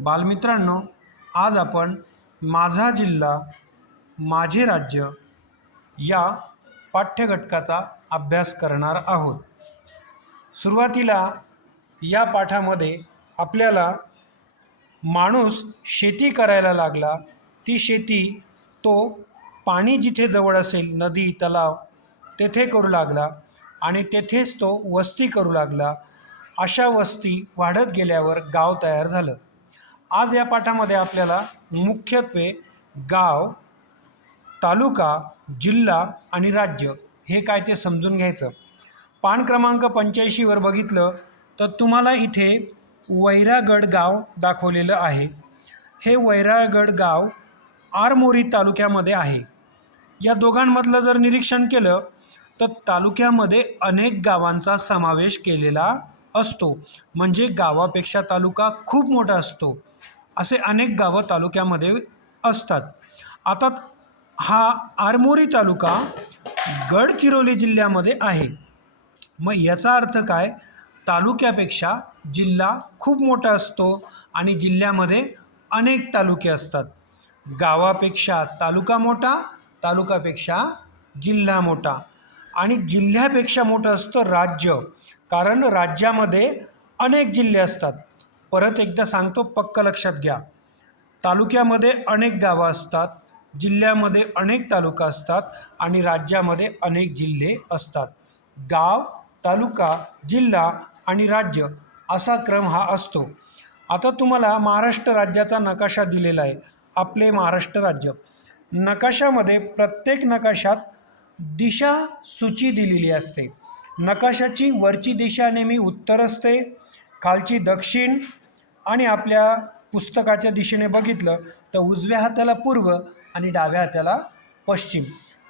बालमित्रांनो, आज आपण माझा जिल्हा माझे राज्य या पाठ्यघटकाचा अभ्यास करणार आहोत। सुरुवातीला या पाठामध्ये आपल्याला माणूस शेती करायला लागला, ती शेती तो पाणी जिथे जवळ असेल, नदी तलाव तेथे करू लागला आणि तेथेच तो वस्ती करू लागला। अशा वस्ती वाढत गेल्यावर गाव तयार झालं। आज या पाठामध्ये आपल्याला मुख्यत्वे गाव, तालुका, जिल्हा आणि राज्य हे काय ते समजून घ्यायचं। पान क्रमांक 85 वर बघितलं तर तुम्हाला इथे वैरागड गाव दाखवलेलं आहे। हे वैरागड गाव आरमोरी तालुक्यामध्ये आहे। या दोघांमधलं जर निरीक्षण केलं तर तालुक्यामध्ये अनेक गावांचा समावेश केलेला असतो, म्हणजे गावापेक्षा तालुका खूप मोठा असतो। असे अनेक गावं तालुक्यामध्ये असतात। आता हा आरमोरी तालुका गडचिरोली जिल्ह्यामध्ये आहे। मग याचा अर्थ काय? तालुक्यापेक्षा जिल्हा खूप मोठा असतो आणि जिल्ह्यामध्ये अनेक तालुके असतात। गावापेक्षा तालुका मोठा, तालुक्यापेक्षा जिल्हा मोठा आणि जिल्ह्यापेक्षा मोठं असतं राज्य, कारण राज्यामध्ये अनेक जिल्हे असतात। परत एकदा सांगतो, पक्क लक्षात घ्या। तालुक्यामध्ये अनेक गावं असतात, जिल्ह्यामध्ये अनेक तालुका असतात आणि राज्यामध्ये अनेक जिल्हे असतात। गाव, तालुका, जिल्हा आणि राज्य असा क्रम हा असतो। आता तुम्हाला महाराष्ट्र राज्याचा नकाशा दिलेला आहे। आपले महाराष्ट्र राज्य नकाशामध्ये प्रत्येक नकाशात दिशा सूची दिलेली असते। नकाशाची वरची दिशा नेहमी उत्तर असते, खालची दक्षिण आणि आपल्या पुस्तकाच्या दिशेने बघितलं तर उजव्या हाताला पूर्व आणि डाव्या हाताला पश्चिम।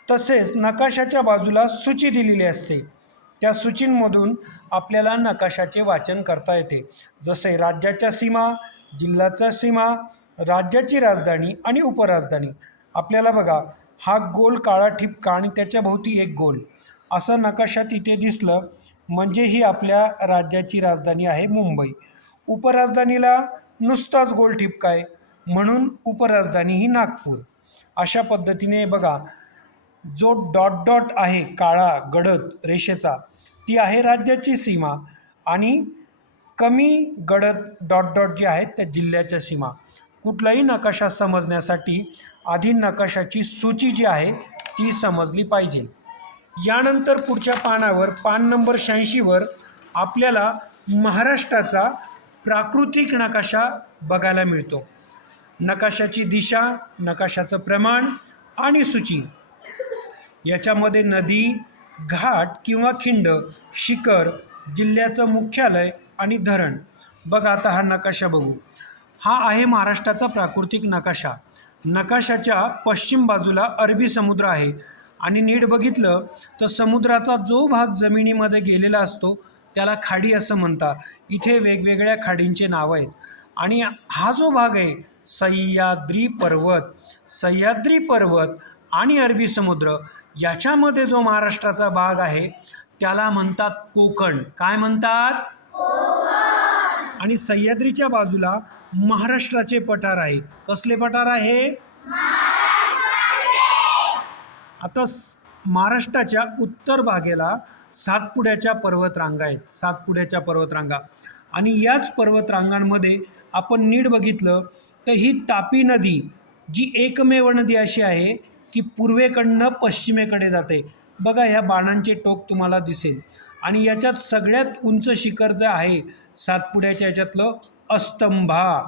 तसेच नकाशाच्या बाजूला सूची दिलेली असते। त्या सूचींमधून आपल्याला नकाशाचे वाचन करता येते, जसे राज्याच्या सीमा, जिल्ह्याच्या सीमा, राज्याची राजधानी आणि उपराजधानी। आपल्याला बघा, हा गोल काळा ठिपका आणि त्याच्या भोवती एक गोल असं नकाशात इथे दिसलं, म्हणजे ही आपल्या राज्याची राजधानी आहे मुंबई। उपराजधानीला नुसताच गोल ठिपका आहे म्हणून उपराजधानी ही नागपूर। अशा पद्धतीने बघा, जो डॉट डॉट आहे काळा गडद रेषेचा, ती आहे राज्याची सीमा आणि कमी गडद डॉट डॉट जे आहेत त्या जिल्ह्याच्या सीमा। कुठलाही नकाशा समजण्यासाठी आधी नकाशाची सूची जी आहे ती समजली पाहिजे। यानंतर पुढच्या पानावर, पान नंबर 86 वर आपल्याला महाराष्ट्राचा प्राकृतिक नकाशा बघायला मिळतो। नकाशाची दिशा, नकाशाचं प्रमाण आणि सूची। याच्यामध्ये नदी, घाट किंवा खिंड, शिखर, जिल्ह्याचं मुख्यालय आणि धरण। बघा, आता हा नकाशा बघू। हा आहे महाराष्ट्राचा प्राकृतिक नकाशा। नकाशाच्या पश्चिम बाजूला अरबी समुद्र आहे आणि नीट बघितलं तर समुद्राचा जो भाग जमिनीमध्ये गेलेला असतो त्याला खाडी असं म्हणतात। इथे वेगवेगळ्या खाडींचे नाव आहेत आणि हा जो भाग आहे सह्याद्री पर्वत आणि अरबी समुद्र, याच्यामध्ये जो महाराष्ट्राचा भाग आहे त्याला म्हणतात कोकण। काय म्हणतात? कोकण। आणि सह्याद्रीच्या बाजूला महाराष्ट्राचे पठार आहे। कसले पठार आहे? आता महाराष्ट्राच्या उत्तर भागेला सातपुड्याच्या पर्वतरांगा आहेत, सातपुड्याच्या पर्वतरांगा। आणि याच पर्वतरांगांमध्ये आपण नीट बघितलं तर ही तापी नदी, जी एकमेव नदी अशी आहे की पूर्वेकडनं पश्चिमेकडे जाते। बघा, ह्या बाणांचे टोक तुम्हाला दिसेल आणि याच्यात सगळ्यात उंच शिखर जे आहे सातपुड्याच्या याच्यातलं अस्तंभा।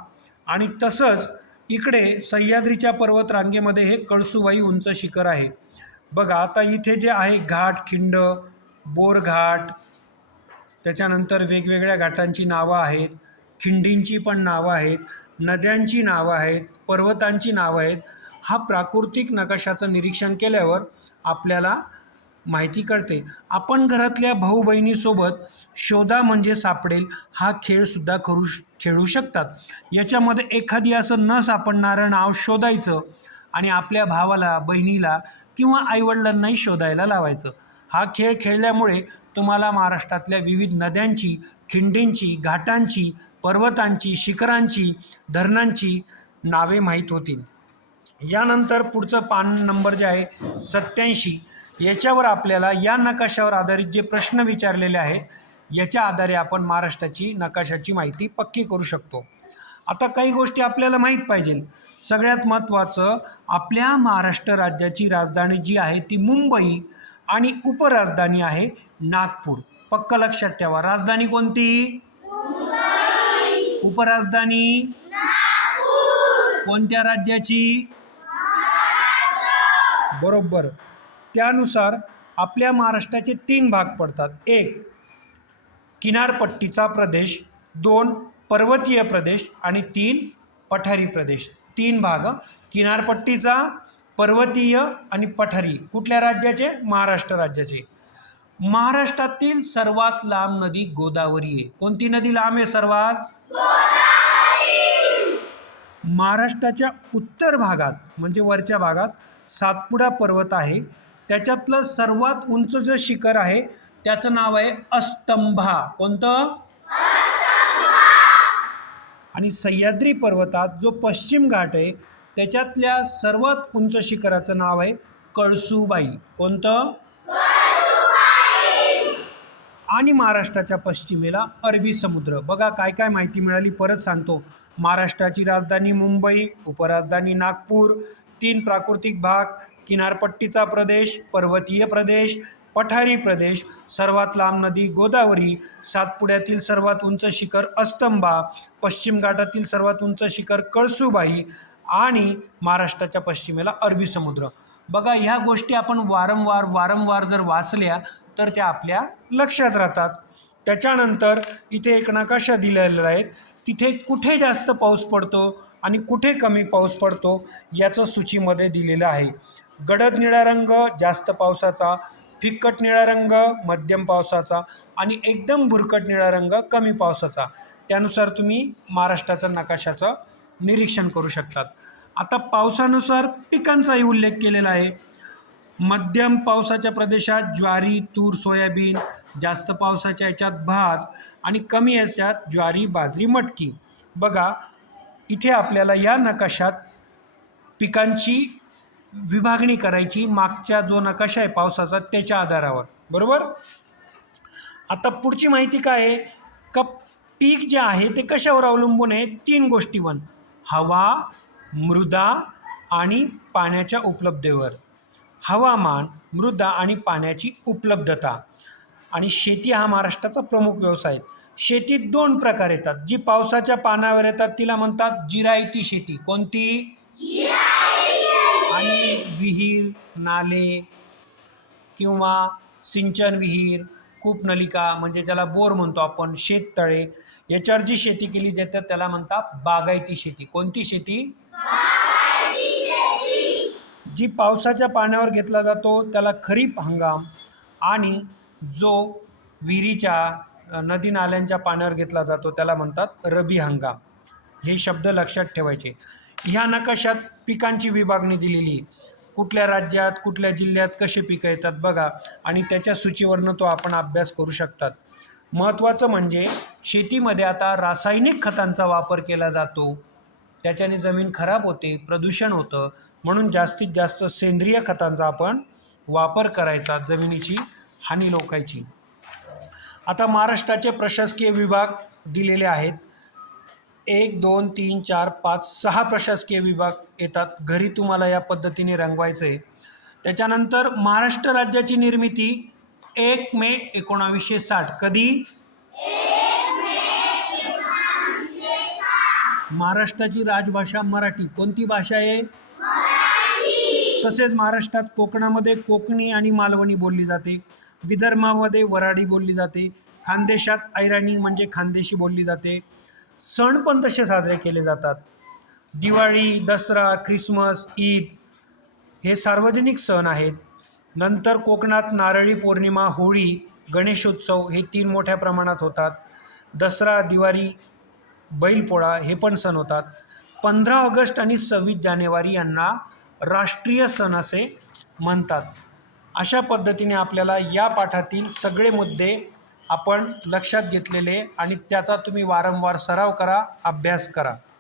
आणि तसंच इकडे सह्याद्रीच्या पर्वतरांगेमध्ये हे कळसूबाई उंच शिखर आहे। बघा, आता इथे जे आहे घाट, खिंड, बोरघाट, त्याच्यानंतर वेगवेगळ्या घाटांची नावं आहेत, खिंडींची पण नावं आहेत, नद्यांची नावं आहेत, पर्वतांची नावं आहेत। हा प्राकृतिक नकाशाचं निरीक्षण केल्यावर आपल्याला माहिती कळते। आपण घरातल्या भाऊ बहिणीसोबत शोधा म्हणजे सापडेल हा खेळसुद्धा खेळू शकतात। याच्यामध्ये एखादी असं न सापडणारं नाव शोधायचं आणि आपल्या भावाला, बहिणीला किंवा आईवडिलांनाही शोधायला लावायचं। हा खेळ खेळल्यामुळे तुम्हाला महाराष्ट्रातल्या विविध नद्यांची, खिंडींची, घाटांची पर्वतांची, शिखरांची, धरणांची नावे माहीत होतील. यानंतर पुढचं पान नंबर जे आहे 87, याच्यावर आपल्याला या नकाशावर आधारित जे प्रश्न विचारलेले आहेत याच्या आधारे आपण महाराष्ट्राची नकाशाची माहिती पक्की करू शकतो. आता काही गोष्टी आपल्याला माहीत पाहिजे. सगळ्यात महत्त्वाचं, आपल्या महाराष्ट्र राज्याची राजधानी जी आहे ती मुंबई आणि उपराजधानी आहे नागपूर. पक्क लक्षात ठेवा. राजधानी कोणती? मुंबई. उपराजधानी नागपूर. कोणत्या राज्याची? बरोबर. त्यानुसार आपल्या महाराष्ट्राचे 3 भाग पडतात. 1 किनारपट्टीचा प्रदेश, 2 पर्वतीय प्रदेश आणि 3 पठारी प्रदेश. 3 भाग. किनारपट्टीचा, पर्वतीय आणि पठारी. कुठल्या राज्याचे? महाराष्ट्र राज्याचे. महाराष्ट्रातील सर्वात लांब नदी गोदावरी आहे. कोणती नदी लांब आहे सर्वात? गोदावरी. महाराष्ट्राच्या उत्तर भागात म्हणजे वरच्या भागात सातपुडा पर्वत आहे. त्याच्यातलं सर्वात उंच जे शिखर आहे त्याचं नाव आहे अस्तंभा. कोणतं? आणि सह्याद्री पर्वतात जो पश्चिम घाट आहे त्याच्यातल्या सर्वात उंच शिखराचं नाव आहे कळसूबाई. कोणतं? आणि महाराष्ट्राच्या पश्चिमेला अरबी समुद्र. बघा काय काय माहिती मिळाली, परत सांगतो. महाराष्ट्राची राजधानी मुंबई, उपराजधानी नागपूर, 3 प्राकृतिक भाग, किनारपट्टीचा प्रदेश, पर्वतीय प्रदेश, पठारी प्रदेश, सर्वात लांब नदी गोदावरी, सातपुड्यातील सर्वात उंच शिखर अस्तंभा, पश्चिम घाटातील सर्वात उंच शिखर कळसूबाई आणि महाराष्ट्राच्या पश्चिमेला अरबी समुद्र. बघा ह्या गोष्टी आपण वारंवार जर वाचल्या तर त्या आपल्या लक्षात राहतात. त्याच्यानंतर इथे एक नकाशा दिलेला आहे. तिथे कुठे जास्त पाऊस पडतो आणि कुठे कमी पाऊस पडतो याचं सूचीमध्ये दिलेलं आहे. गडद निळा रंग जास्त पावसाचा, फिक्कट निळा रंग मध्यम पावसाचा आणि एकदम भुरकट निळा रंग कमी पावसाचा. त्यानुसार तुम्ही महाराष्ट्राच्या नकाशाचं निरीक्षण करू शकतात. आता पावसानुसार पिकांचाही उल्लेख केलेला आहे. मध्यम पावसाच्या प्रदेशात ज्वारी, तूर, सोयाबीन, जास्त पावसाच्या याच्यात भात आणि कमी याच्यात ज्वारी, बाजरी, मटकी. बघा इथे आपल्याला या नकाशात पिकांची विभागणी करायची, मागचा जो नकाशा आहे पावसाचा त्याच्या आधारावर. बरोबर. आता पुढची माहिती काय आहे का, पीक जे आहे ते कशावर अवलंबून आहे? 3 गोष्टींवर: हवा, मृदा आणि पाण्याच्या उपलब्धतेवर. हवामान, मृदा आणि पाण्याची उपलब्धता. आणि शेती हा महाराष्ट्राचा प्रमुख व्यवसाय आहे. शेतीत 2 प्रकार येतात. जी पावसाच्या पाण्यावर येतात तिला म्हणतात जिरायती शेती. कोणती? आणि विहीर, नाले किंवा सिंचन विहीर, कूपनलिका म्हणजे ज्याला बोर म्हणतो आपण, शेततळे, याच्यावर जी शेती केली जाते त्याला म्हणतात बागायती शेती. कोणती शेती? जी पावसाच्या पाण्यावर घेतला जातो त्याला खरीप हंगाम आणि जो विहिरीच्या, नदी नाल्यांच्या पाण्यावर घेतला जातो त्याला म्हणतात रब्बी हंगाम. हे शब्द लक्षात ठेवायचे. ह्या नकाशात पिकांची विभागणी दिलेली, कुठल्या राज्यात कुठल्या जिल्ह्यात कसे पिकं येतात बघा, आणि त्याच्या सूचीवरनं तो आपण अभ्यास करू शकतात. महत्त्वाचं म्हणजे शेतीमध्ये आता रासायनिक खतांचा वापर केला जातो, त्याच्याने जमीन खराब होते, प्रदूषण होतं. म्हणून जास्तीत जास्त सेंद्रिय खतांचा आपण वापर करायचा, जमिनीची हानी रोखायची. आता महाराष्ट्राचे प्रशासकीय विभाग दिलेले आहेत. 1, 2, 3, 4, 5, 6 प्रशासकीय विभाग येतात. घरी तुम्हाला या पद्धतीने रंगवायचं आहे. त्याच्यानंतर महाराष्ट्र राज्याची निर्मिती 1 मे 1960. कधी? 1 मे 1960. महाराष्ट्राची राजभाषा मराठी. कोणती भाषा आहे? मराठी. तसेच महाराष्ट्रात कोकणामध्ये कोकणी आणि मालवणी बोलली जाते. विदर्भामध्ये वऱ्हाडी बोलली जाते. खानदेशात ऐराणी म्हणजे खानदेशी बोलली जाते. सण पण तसे साजरे केले जातात. दिवाळी, दसरा, ख्रिसमस, ईद हे सार्वजनिक सण आहेत. नंतर कोकणात नारळी पौर्णिमा, होळी, गणेशोत्सव हे 3 मोठ्या प्रमाणात होतात. दसरा, दिवाळी, बैलपोळा हे पण सण होतात. 15 ऑगस्ट आणि 26 जानेवारी यांना राष्ट्रीय सण असे म्हणतात. अशा पद्धतीने आपल्याला या पाठातील सगळे मुद्दे आपण लक्षात घेतलेले आणि त्याचा तुम्ही वारंवार सराव करा, अभ्यास करा.